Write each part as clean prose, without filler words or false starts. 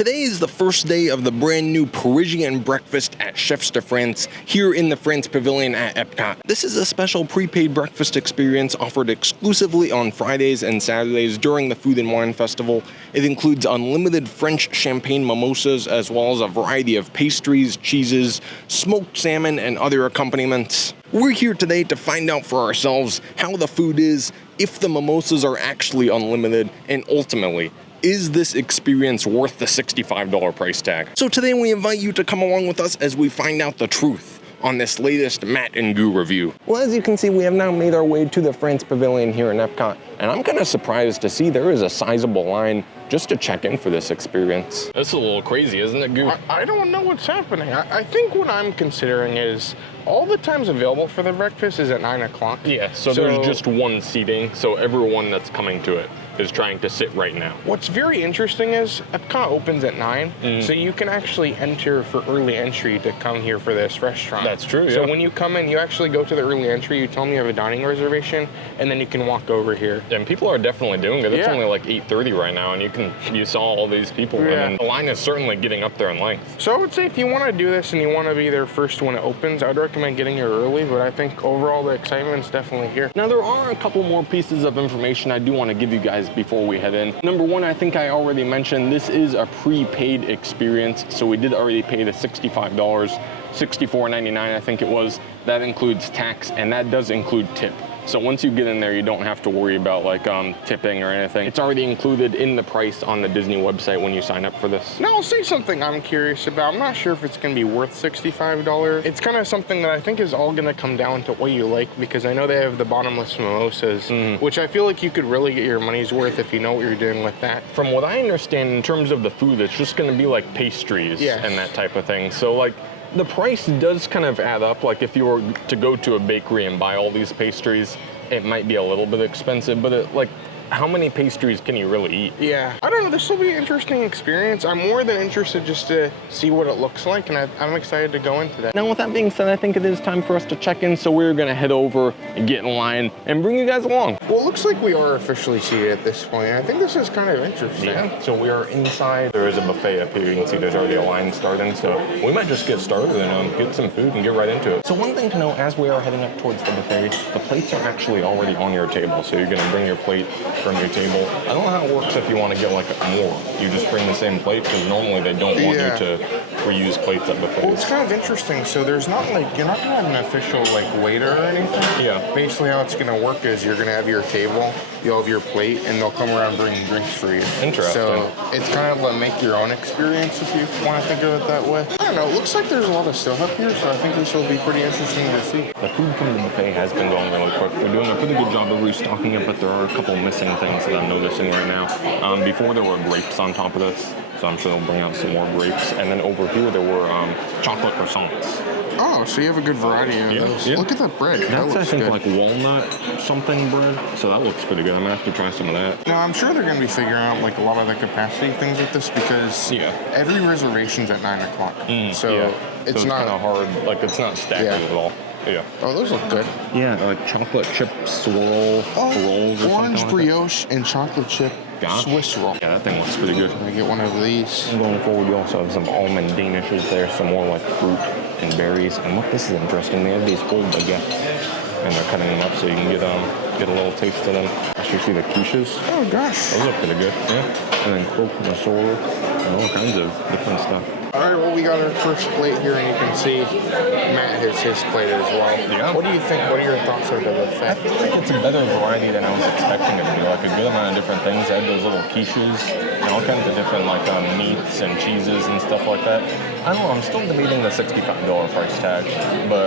Today is the first day of the brand new Parisian Breakfast at Chefs de France here in the France Pavilion at Epcot. This is a special prepaid breakfast experience offered exclusively on Fridays and Saturdays during the Food and Wine Festival. It includes unlimited French champagne mimosas as well as a variety of pastries, cheeses, smoked salmon, and other accompaniments. We're here today to find out for ourselves how the food is, if the mimosas are actually unlimited, and ultimately, is this experience worth the $65 price tag? So today we invite you to come along with us as we find out the truth on this latest Matt and Goo review. Well, as you can see, we have now made our way to the France Pavilion here in Epcot, and I'm kind of surprised to see there is a sizable line just to check in for this experience. That's a little crazy, isn't it, Goo? I don't know what's happening. I think what I'm considering is all the times available for the breakfast is at 9 o'clock. Yeah, so there's just one seating, so everyone that's coming to it is trying to sit right now. What's very interesting is Epcot opens at 9, so you can actually enter for early entry to come here for this restaurant. That's true, yeah. So when you come in, you actually go to the early entry, you tell them you have a dining reservation, and then you can walk over here. And people are definitely doing it. It's only like 8:30 right now, and you saw all these people. Yeah. And the line is certainly getting up there in length. So I would say if you want to do this and you want to be there first when it opens, I would recommend getting here early, but I think overall the excitement's definitely here. Now there are a couple more pieces of information I do want to give you guys before we head in. Number one, I think I already mentioned, this is a prepaid experience, so we did already pay the $65, $64.99 I think it was. That includes tax, and that does include tip. So once you get in there, you don't have to worry about like tipping or anything. It's already included in the price on the Disney website when you sign up for this. Now I'll say something I'm curious about. I'm not sure if it's gonna be worth $65. It's kind of something that I think is all gonna come down to what you like, because I know they have the bottomless mimosas, which I feel like you could really get your money's worth if you know what you're doing with that. From what I understand in terms of the food, it's just gonna be like pastries and that type of thing. So like, the price does kind of add up. Like if you were to go to a bakery and buy all these pastries, it might be a little bit expensive, but like, how many pastries can you really eat? Yeah, I don't know, this will be an interesting experience. I'm more than interested just to see what it looks like, and I'm excited to go into that. Now with that being said, I think it is time for us to check in, so we're gonna head over and get in line and bring you guys along. Well, it looks like we are officially seated at this point. I think this is kind of interesting. Yeah, so we are inside. There is a buffet up here. You can see there's already a line starting, so we might just get started and get some food and get right into it. So one thing to know, as we are heading up towards the buffet, the plates are actually already on your table, so you're gonna bring your plate from your table. I don't know how it works if you want to get like more. You just bring the same plate, because normally they don't want you to reuse plates at buffets. Well, it's kind of interesting. So there's not like, you're not gonna have an official like waiter or anything. Yeah. Basically how it's gonna work is you're gonna have your table, you'll have your plate, and they'll come around bringing drinks for you. Interesting. So it's kind of a make your own experience if you want to think of it that way. I don't know, it looks like there's a lot of stuff up here, so I think this will be pretty interesting to see. The food from the buffet has been going really quick. We're doing a pretty good job of restocking it, but there are a couple missing things that I'm noticing right now. Before there were grapes on top of this, so I'm sure they'll bring out some more grapes. And then over here there were chocolate croissants. Oh, so you have a good variety of those. Yeah. Look at that bread. That's, that I think, good. like walnut something bread. So that looks pretty good. I'm gonna have to try some of that. Now, I'm sure they're gonna be figuring out like a lot of the capacity things with this, because every reservation's at 9 o'clock. So it's not kind of hard. Like it's not staggered at all. Yeah. Oh, those look good. Yeah, like chocolate chip swirl rolls or orange something brioche and chocolate chip Swiss roll. Yeah, that thing looks pretty good. Let me get one of these. And going forward, you also have some almond danishes there, some more like fruit and berries. And look, this is interesting. They have these whole baguettes, and they're cutting them up so you can get a little taste of them. Actually, see the quiches. Oh gosh, those look pretty good. Yeah. And then croque monsieur and all kinds of different stuff. All right, well, we got our first plate here, and you can see Matt has his plate as well. Yeah. What do you think? What are your thoughts on the buffet? I feel like it's a better variety than I was expecting it to be. Like a good amount of different things. I had those little quiches and all kinds of different like meats and cheeses and stuff like that. I don't know. I'm still debating the $65 price tag, but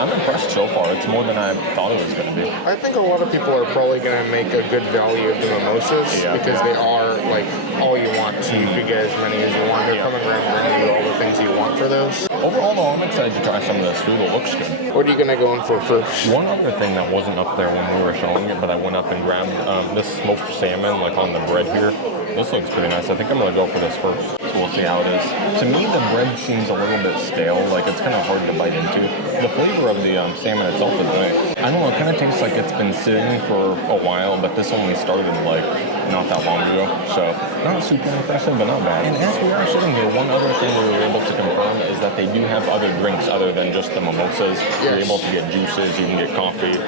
I'm impressed so far. It's more than I thought it was going to be. I think a lot of people are probably going to make a good value of the mimosas because they are like all you want. So you could get as many as you want. They're coming around bringing you all the things you want for those. Overall, though, I'm excited to try some of this food. It looks good. What are you going to go in for first? One other thing that wasn't up there when we were showing it, but I went up and grabbed this smoked salmon like on the bread here. This looks pretty nice. I think I'm going to go for this first. So we'll see how it is. To me, the bread seems a little bit stale, like it's kind of hard to bite into. The flavor of the salmon itself is nice. I don't know, it kind of tastes like it's been sitting for a while, but this only started like not that long ago. So not super impressive, but not bad. And as we are sitting here, one other thing we were able to confirm is that they do have other drinks other than just the mimosas. Yes. You're able to get juices, you can get coffee.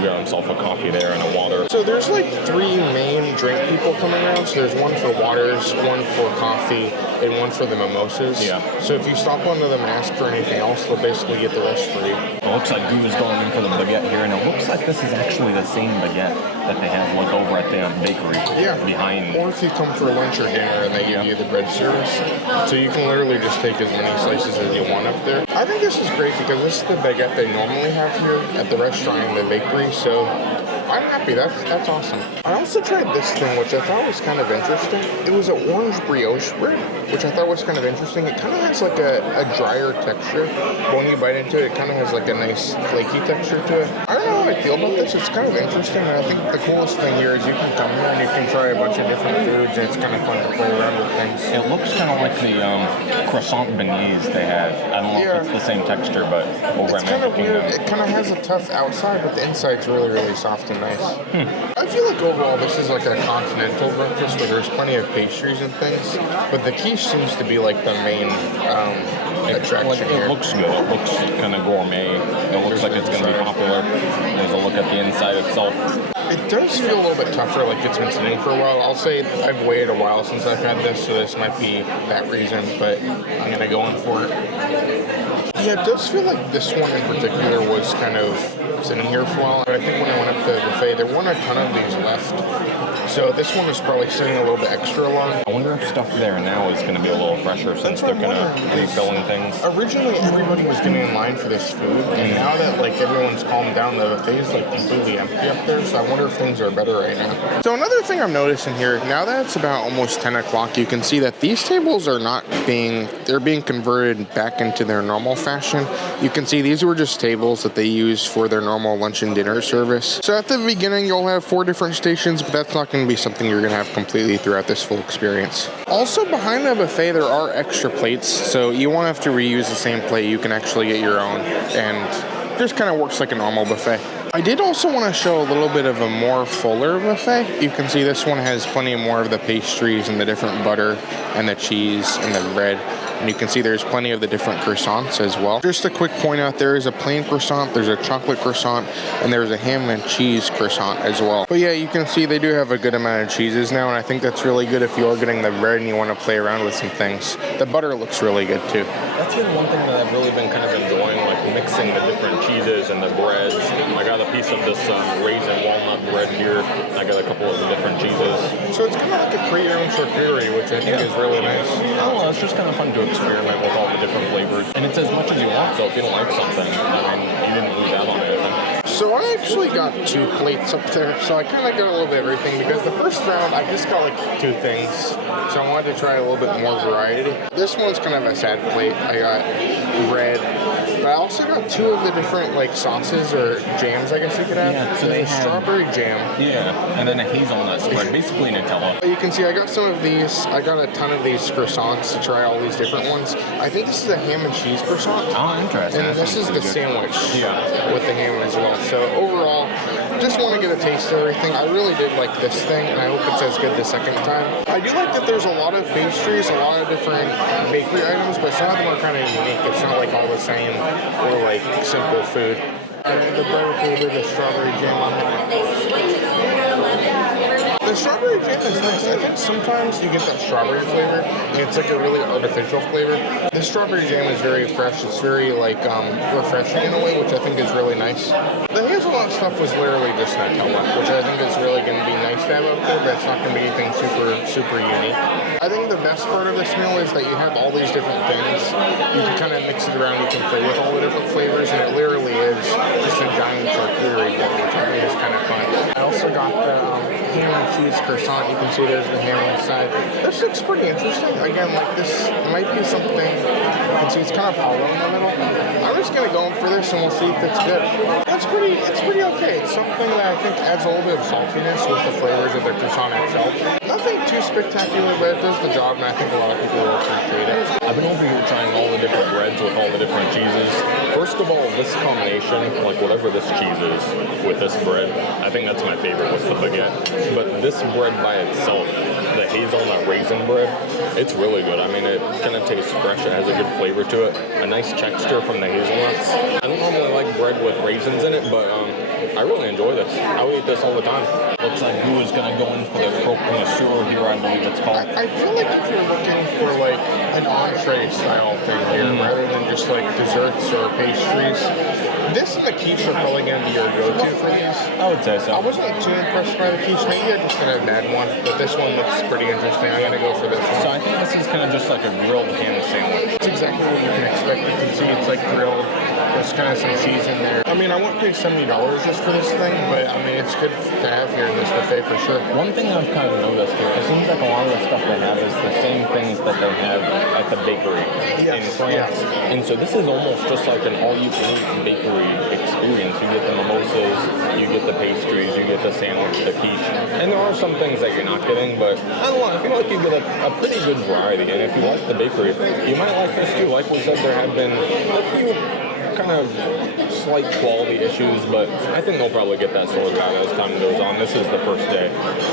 You got himself a coffee there and a water. So there's like 3 main drink people coming around. So there's one for waters, one for coffee, and one for the mimosas. Yeah. So if you stop under them and ask for anything else, they'll basically get the rest free. It looks like Goo is going in for the baguette here, and it looks like this is actually the same baguette that they have like over at the bakery. Yeah. Behind. Or if you come for lunch or dinner and they give you the bread service. So you can literally just take as many slices as you want up there. I think this is great because this is the baguette they normally have here at the restaurant and the bakery. So I'm happy. That's awesome. I also tried this thing, which I thought was kind of interesting. It was an orange brioche bread, which I thought was kind of interesting. It kind of has like a drier texture. But when you bite into it, it kind of has like a nice flaky texture to it. I don't know how I feel about this. It's kind of interesting. And I think the coolest thing here is you can come here and you can try a bunch of different foods. And it's kind of fun to play around with things. It looks kind of like the croissant beignets they had. I don't know if it's the same texture, but over it's kind of weird. It kind of has a tough outside, but the inside's really, really soft and nice. I feel like overall this is like a continental breakfast where there's plenty of pastries and things, but the quiche seems to be like the main attraction here. It looks good. It looks kind of gourmet. It looks like it's going to be popular. There's a look at the inside itself. It does feel a little bit tougher, like it's been sitting for a while. I'll say I've waited a while since I've had this, so this might be that reason, but I'm going to go in for it. Yeah, it does feel like this one in particular was kind of sitting here for a while. But I think when I went up to the buffet, there weren't a ton of these left. So this one is probably sitting a little bit extra long. I wonder if stuff there now is going to be a little fresher since they're kind of refilling things. Originally, everybody was getting in line for this food, and now that like everyone's calmed down, the buffet is like completely empty up there. So I wonder if things are better right now. So another thing I'm noticing here, now that it's about almost 10 o'clock, you can see that these tables are they're being converted back into their normal fashion. You can see these were just tables that they use for their normal lunch and dinner service. So at the beginning, you'll have 4 different stations, but that's not going to be something you're going to have completely throughout this full experience. Also, behind the buffet, there are extra plates, so you won't have to reuse the same plate. You can actually get your own, and just kind of works like a normal buffet. I did also want to show a little bit of a more fuller buffet. You can see this one has plenty more of the pastries and the different butter and the cheese and the bread. And you can see there's plenty of the different croissants as well. Just a quick point out, there is a plain croissant, there's a chocolate croissant, and there's a ham and cheese croissant as well. But yeah, you can see they do have a good amount of cheeses now, and I think that's really good if you're getting the bread and you want to play around with some things. The butter looks really good too. That's been one thing that I've really been kind of enjoying, like mixing the different cheeses and the breads. I got a piece of this raisin walnut bread here. I got a couple of the different cheeses. So it's kind of like a create your own charcuterie, which I think is really nice. I don't know, it's just kind of fun to experiment with all the different flavors. And it's as much as you want, so if you don't like something, I mean, you didn't lose out on anything. So I actually got 2 plates up there, so I kind of got a little bit of everything because the first round I just got like 2 things, so I wanted to try a little bit more variety. This one's kind of a sad plate. I got bread, but I also got 2 of the different like sauces or jams, I guess you could have. Yeah, so they had strawberry jam. Yeah, and then a hazelnut spread, basically Nutella. You can see I got some of these. I got a ton of these croissants to try all these different ones. I think this is a ham and cheese croissant. Oh, interesting. And this is the sandwich with the ham as well. So overall, just want to get a taste of everything. I really did like this thing, and I hope it's as good the second time. I do like that there's a lot of pastries, a lot of different bakery items, but some of them are kind of unique. It's not like all the same or like simple food. And the bread with a little bit of strawberry jam on it. The strawberry jam is nice. I think sometimes you get that strawberry flavor, and it's like a really artificial flavor. This strawberry jam is very fresh. It's very like refreshing in a way, which I think is really nice. The hazelnut stuff was literally just Nutella, which I think is really going to be nice to have up there, but it's not going to be anything super unique. I think the best part of this meal is that you have all these different things. You can kind of mix it around. You can play with all the different flavors, and it literally is just a giant charcuterie board, which I think is kind of fun. I also got the ham and cheese croissant. You can see there's the ham inside. This looks pretty interesting. Again, like this might be something, you can see it's kind of hollow in the middle. I'm just going to go in for this and we'll see if it's good. It's pretty okay. It's something that I think adds a little bit of saltiness with the flavors of the croissant itself. Nothing too spectacular, but it does the job, and I think a lot of people will appreciate I've been over here trying all the different breads with all the different cheeses. First of all, this combination, like whatever this cheese is with this bread, I think that's my favorite with the baguette. But this bread by itself, the hazelnut raisin bread, it's really good. I mean, it kind of tastes fresh. It has a good flavor to it. A nice texture from the hazelnuts. I don't normally like bread with raisins in it, but I really enjoy this. I would eat this all the time. Looks like Goo is going to go in for the croque monsieur here, I believe it's called. I feel like if you're looking for like an entree style thing here, rather than just like desserts or pastries, this and the quiche are probably going to be your go-to for these. I would say so. I wasn't too impressed by the quiche. Maybe I just didn't add one, but this one looks pretty interesting. I'm going to go for this one. So I think this is kind of just like a grilled ham sandwich. It's exactly what you can expect. You can see it's like grilled. There's kind of some cheese in there. I mean, I wouldn't pay $70 just for this thing, but I mean, it's good to have here in this buffet for sure. One thing I've kind of noticed here, it seems like a lot of the stuff they have is the same things that they have at the bakery in France. And so this is almost just like an all-you-can-eat bakery experience. You get the mimosas, you get the pastries, you get the sandwich, the quiche. And there are some things that you're not getting, but I don't know, I feel like you get a pretty good variety. And if you like the bakery, you might like this too. Like we said, there have been a few kind of slight quality issues, but I think they'll probably get that sorted out as time goes on. This is the first day.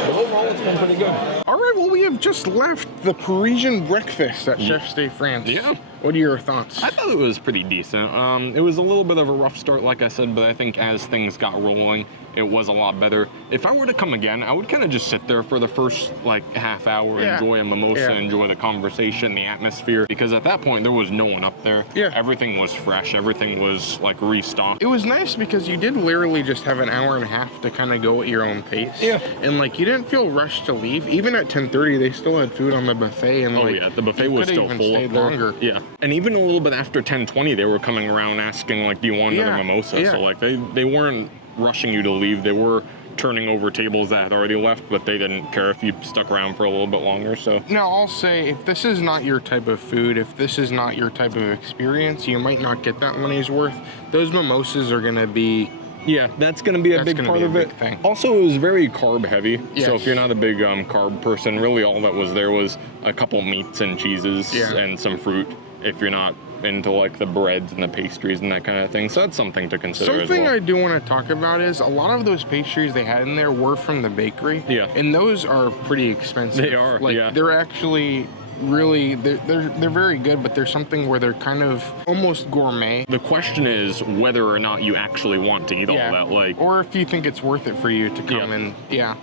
But overall, it's been pretty good. All right, well, we have just left the Parisian Breakfast at Chef's de France. Yeah. What are your thoughts? I thought it was pretty decent. It was a little bit of a rough start, like I said, but I think as things got rolling, it was a lot better. If I were to come again, I would kind of just sit there for the first like half hour, enjoy a mimosa, enjoy the conversation, the atmosphere, because at that point there was no one up there. Yeah. Everything was fresh, everything was like restocked. It was nice because you did literally just have an hour and a half to kind of go at your own pace. Yeah. And like you didn't feel rushed to leave. Even at 10:30, they still had food on the buffet, and The buffet was still full up there. longer. Yeah. And even a little bit after 10:20, they were coming around asking like, do you want another mimosa? Yeah. So like they weren't rushing you to leave. They were turning over tables that had already left, but they didn't care if you stuck around for a little bit longer. So now I'll say, if this is not your type of food, if this is not your type of experience, you might not get that money's worth. Those mimosas are gonna be, that's going to be a big part of it. Also, it was very carb heavy. Yes. So if you're not a big carb person, really all that was there was a couple meats and cheeses and some fruit. If you're not into like the breads and the pastries and that kind of thing. So that's something to consider Something as well. I do want to talk about is a lot of those pastries they had in there were from the bakery. Yeah. And those are pretty expensive. They are, like, they're actually really, they're very good, but there's something where they're kind of almost gourmet. The question is whether or not you actually want to eat all that, like, or if you think it's worth it for you to come in.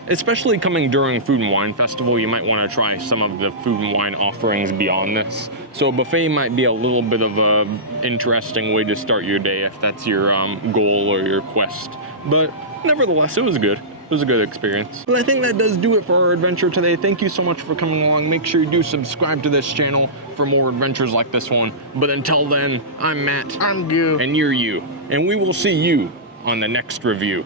Especially coming during Food and Wine Festival, you might want to try some of the food and wine offerings beyond this. So a buffet might be a little bit of a interesting way to start your day if that's your goal or your quest. But nevertheless, it was good. It was a good experience. But I think that does do it for our adventure today. Thank you so much for coming along. Make sure you do subscribe to this channel for more adventures like this one. But until then, I'm Matt. I'm Goo. And you're you. And we will see you on the next review.